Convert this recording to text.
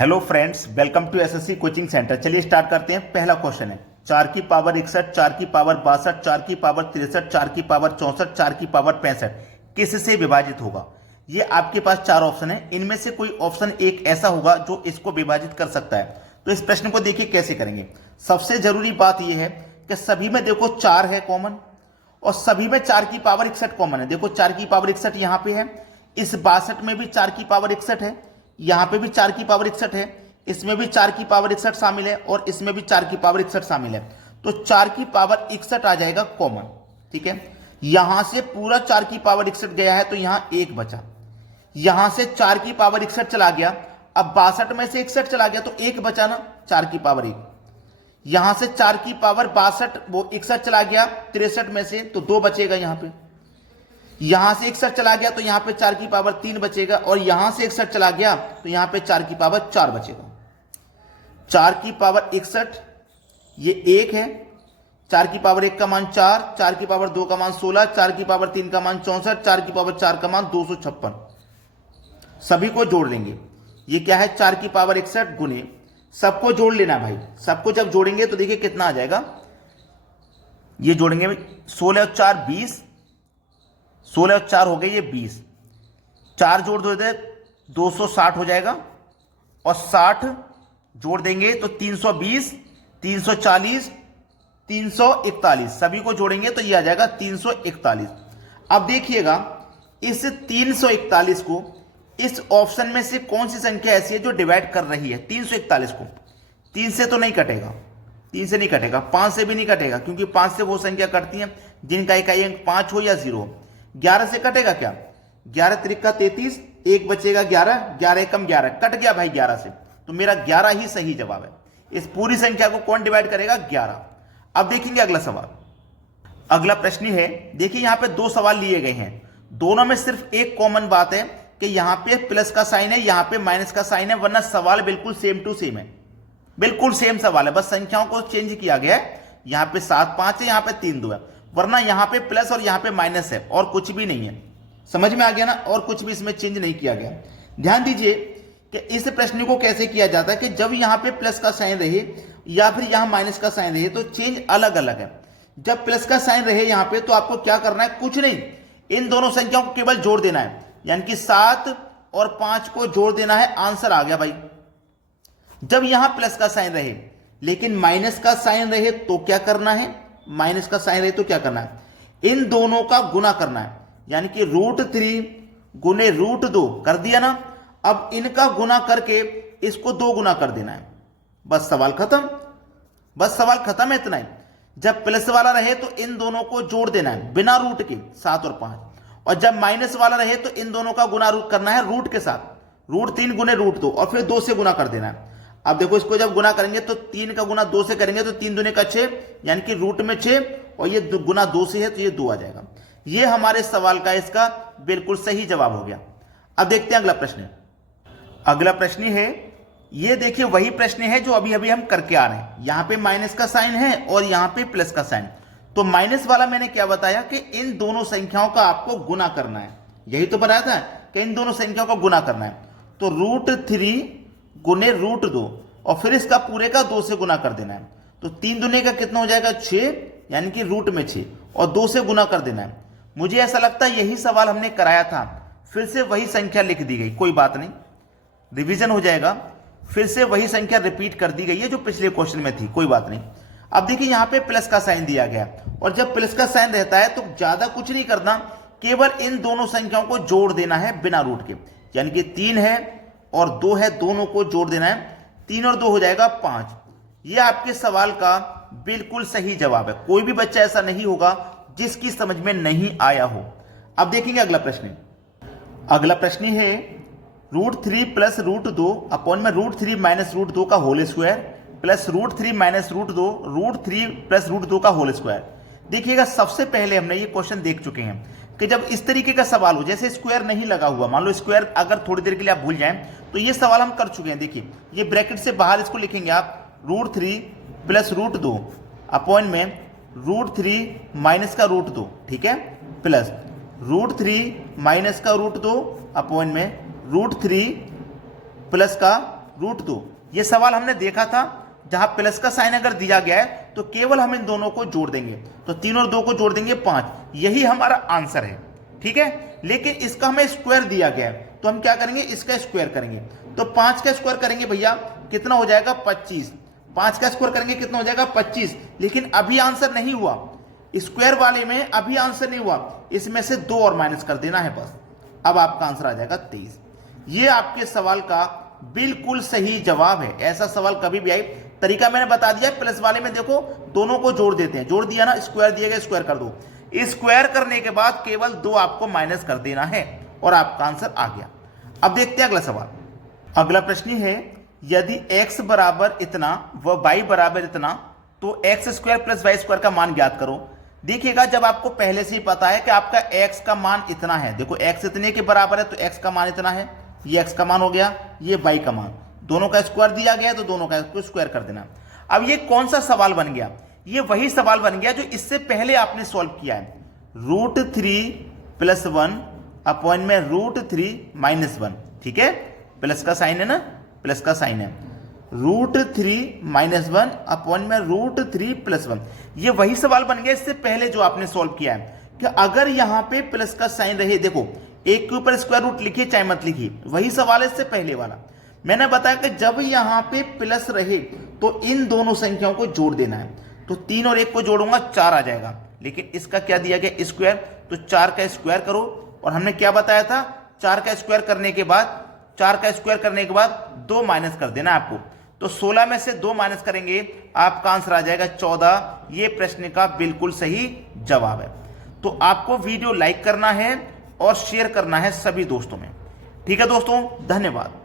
Hello friends, welcome to SSC coaching centre. चलिए start करते हैं। पहला क्वेश्चन है 4 की पावर 61, 4 की पावर 62, 4 की पावर 63, 4 की पावर 64, 4 की पावर 65 किससे विभाजित होगा। ये आपके पास चार ऑप्शन है, इनमें से कोई ऑप्शन एक ऐसा होगा जो इसको विभाजित कर सकता है। तो इस प्रश्न को देखिए कैसे करेंगे। सबसे जरूरी बात यह है कि सभी में देखो 4 है कॉमन, और सभी में 4 की पावर 61 कॉमन है। देखो 4 की पावर 61 यहां पे है, इस 62 में भी 4 की पावर 61 है, यहां पे भी 4 की पावर 61 है, इसमें भी 4 की पावर 61 शामिल है, और इसमें भी 4 की पावर 61 शामिल है। तो 4 की पावर 61 आ जाएगा कॉमन। ठीक है, यहां से पूरा 4 की पावर 61 गया है तो यहां एक बचा। यहां से 4 की पावर 61 चला गया, अब 62 में से 61 चला गया तो एक बचा ना, 4 की पावर 1। यहां से 4 की पावर 62 वो 61 चला गया 63 में से, तो 2 बचेगा यहां पे। यहां से 61 चला गया तो यहां पे 4 की पावर 3 बचेगा, और यहां से 61 चला गया तो यहां पे 4 की पावर 4 बचेगा। 4 की पावर 61 ये 1 है, 4 की पावर 1 का मान 4, 4 की पावर 2 का मान 16, 4 की पावर 3 का मान 64, 4 की पावर 4 का मान 256। सभी को जोड़ लेंगे। ये क्या है, 4 की पावर 61 गुने, सबको जोड़ लेना भाई। सबको जब जोड़ेंगे तो देखिए कितना आ जाएगा। ये जोड़ेंगे 16 और 4 20, 16 और 4 हो गए ये 20, 4 जोड़ दो 260 हो जाएगा, और 60 जोड़ देंगे तो 320, 340, 341। सभी को जोड़ेंगे तो ये आ जाएगा 341। अब देखिएगा इस 341 को इस ऑप्शन में से कौन सी संख्या ऐसी है जो डिवाइड कर रही है। 341 को 3 से तो नहीं कटेगा, 3 से नहीं कटेगा, 5 से भी नहीं कटेगा, क्योंकि 5 से वो संख्या कटती है जिनका इकाई अंक 5 हो या 0 हो। 11 से कटेगा क्या, 11 त्रिका 33, एक बचेगा 11, 11 कम 11 कट गया भाई 11 से, तो मेरा 11 ही सही जवाब है। इस पूरी संख्या को कौन डिवाइड करेगा, 11। अब देखेंगे अगला सवाल। अगला प्रश्न है, देखिए यहां पे 2 सवाल लिए गए हैं, दोनों में सिर्फ एक कॉमन बात है कि यहां पे प्लस का साइन है, यहां पे माइनस का साइन है, वरना सवाल बिल्कुल सेम टू सेम है, बिल्कुल सेम सवाल है, बस संख्याओं को चेंज किया गया है। यहां पे 7 5 है, यहां पे 3 2 है, वरना यहां पे प्लस और यहां पे माइनस है, और कुछ भी नहीं है। समझ में आ गया ना, और कुछ भी इसमें चेंज नहीं किया गया। ध्यान दीजिए कि इस प्रश्न को कैसे किया जाता है कि जब यहां पे प्लस का साइन रहे या फिर यहां माइनस का साइन रहे तो चेंज अलग अलग है। जब प्लस का साइन रहे यहां पे तो आपको क्या करना है, कुछ नहीं, इन दोनों संख्याओं को केवल जोड़ देना है, यानी कि 7 और 5 को जोड़ देना है, आंसर आ गया भाई। जब यहां प्लस का साइन रहे लेकिन माइनस का साइन रहे तो क्या करना है, माइनस का साइन रहे तो क्या करना है, इन दोनों का गुना करना है, यानी कि √3 गुने √2 कर दिया ना। अब इनका गुना करके इसको 2 गुना कर देना है, बस सवाल खत्म, बस सवाल खत्म है, इतना ही। जब प्लस वाला रहे तो इन दोनों को जोड़ देना है बिना रूट के, 7 और 5, और जब माइनस वाला रहे तो इन दोनों का गुना करना है रूट के साथ, √3 गुने √2, और फिर 2 से गुना कर देना है। अब देखो इसको जब गुना करेंगे तो 3 का गुना 2 से करेंगे तो 3 दूने का 6, यानी कि रूट में 6, और ये गुना 2 से है तो ये 2 आ जाएगा। ये हमारे सवाल का इसका बिल्कुल सही जवाब हो गया। अब देखते हैं अगला प्रश्न। अगला प्रश्न है, ये देखिए वही प्रश्न है जो अभी अभी हम करके आ रहे हैं। यहां पे माइनस का साइन है और यहां पे प्लस का साइन। तो माइनस वाला मैंने क्या बताया कि इन दोनों संख्याओं का आपको गुना करना है, यही तो बताया था कि इन दोनों संख्याओं का गुना करना है। तो √3 गुने √2, और फिर इसका पूरे का 2 से गुना कर देना है। तो 3 दूने का कितना हो जाएगा, 6, यानी कि रूट में 6, और 2 से गुना कर देना है। मुझे ऐसा लगता है यही सवाल हमने कराया था, फिर से वही संख्या लिख दी गई, कोई बात नहीं, रिवीजन हो जाएगा। फिर से वही संख्या रिपीट कर दी गई है जो पिछले क्वेश्चन में थी, कोई बात नहीं। अब देखिए यहां पे प्लस का साइन दिया गया, और जब प्लस का साइन रहता है तो ज्यादा कुछ नहीं करना, केवल इन दोनों संख्याओं को जोड़ देना है बिना रूट के, यानी कि 3 है और 2 है, दोनों को जोड़ देना है, 3 और 2 हो जाएगा 5। यह आपके सवाल का बिल्कुल सही जवाब है। कोई भी बच्चा ऐसा नहीं होगा जिसकी समझ में नहीं आया हो। अब देखेंगे अगला प्रश्न। अगला प्रश्न है √3 प्लस √2 अपॉन में √3 माइनस √2 का whole square plus √3 minus √2 √3 plus √2 का होल स्क्वायर। देखिएगा सबसे पहले हमने ये क्वेश्चन देख चुके हैं कि जब इस तरीके का सवाल हो, जैसे स्क्वायर नहीं लगा हुआ, मान लो स्क्वायर अगर थोड़ी देर के लिए आप भूल जाएं, तो ये सवाल हम कर चुके हैं। देखिए ये ब्रैकेट से बाहर इसको लिखेंगे आप, √3 प्लस √2 अपॉन में √3 माइनस का √2, ठीक है, प्लस √3 माइनस का √2 अपॉन में √3 प्लस का √2। ये सवाल हमने देखा था, जहां प्लस का साइन अगर दिया गया है तो केवल हम इन दोनों को जोड़ देंगे, तो 3 और 2 को जोड़ देंगे 5, यही हमारा आंसर है। ठीक है, लेकिन इसका हमें स्क्वायर दिया गया है, तो हम क्या करेंगे, इसका स्क्वायर करेंगे। तो 5 का स्क्वायर करेंगे भैया, कितना हो जाएगा 25। 5 का स्क्वायर करेंगे कितना हो जाएगा 25, लेकिन अभी आंसर नहीं हुआ, स्क्वायर वाले में अभी आंसर नहीं हुआ, इसमें से 2 और माइनस कर देना है बस। अब आपका आंसर आ जाएगा 23। ये आपके सवाल का बिल्कुल सही जवाब है। ऐसा सवाल कभी भी आए, तरीका मैंने बता दिया। प्लस वाले में देखो दोनों को जोड़ देते हैं, जोड़ दिया ना, स्क्वायर दिया गया, स्क्वायर कर दो। स्क्वायर करने के बाद केवल 2 आपको माइनस कर देना है और आपका आंसर आ गया। अब देखते हैं अगला सवाल। अगला प्रश्न है, यदि x बराबर इतना व y बराबर इतना तो x² + y² का मान ज्ञात करो। देखिएगा, जब आपको पहले से ही पता है कि आपका x का मान इतना है, देखो x इतने के बराबर है तो x का मान इतना है, ये x का मान हो गया, ये y का मान, दोनों का स्क्वायर दिया गया तो दोनों का स्क्वायर कर देना। अब ये कौन सा सवाल बन गया, ये वही सवाल बन गया जो इससे पहले आपने सॉल्व किया है। √3 + 1 अपॉन में √3 - 1, ठीक है, प्लस का साइन है ना, प्लस का साइन है, √3 - 1 अपॉन में √3 + 1। ये वही सवाल बन गया इससे पहले जो आपने सॉल्व किया है, कि अगर यहां पे प्लस का साइन रहे, देखो एक के ऊपर स्क्वायर रूट लिखिए चाहे मत लिखिए, वही सवाल है इससे पहले वाला। मैंने बताया कि जब यहां पे प्लस रहे तो इन दोनों संख्याओं को जोड़ देना है, तो 3 और 1 को जोड़ूंगा 4 आ जाएगा, लेकिन इसका क्या दिया गया स्क्वायर, तो 4 का स्क्वायर करो। और हमने क्या बताया था, 4 का स्क्वायर करने के बाद 2 माइनस कर देना आपको, तो 16 में से 2 माइनस करेंगे, आपका आंसर आ जाएगा 14। ये प्रश्न का बिल्कुल सही जवाब है। तो आपको वीडियो लाइक करना है और शेयर करना है सभी दोस्तों में। ठीक है दोस्तों, धन्यवाद।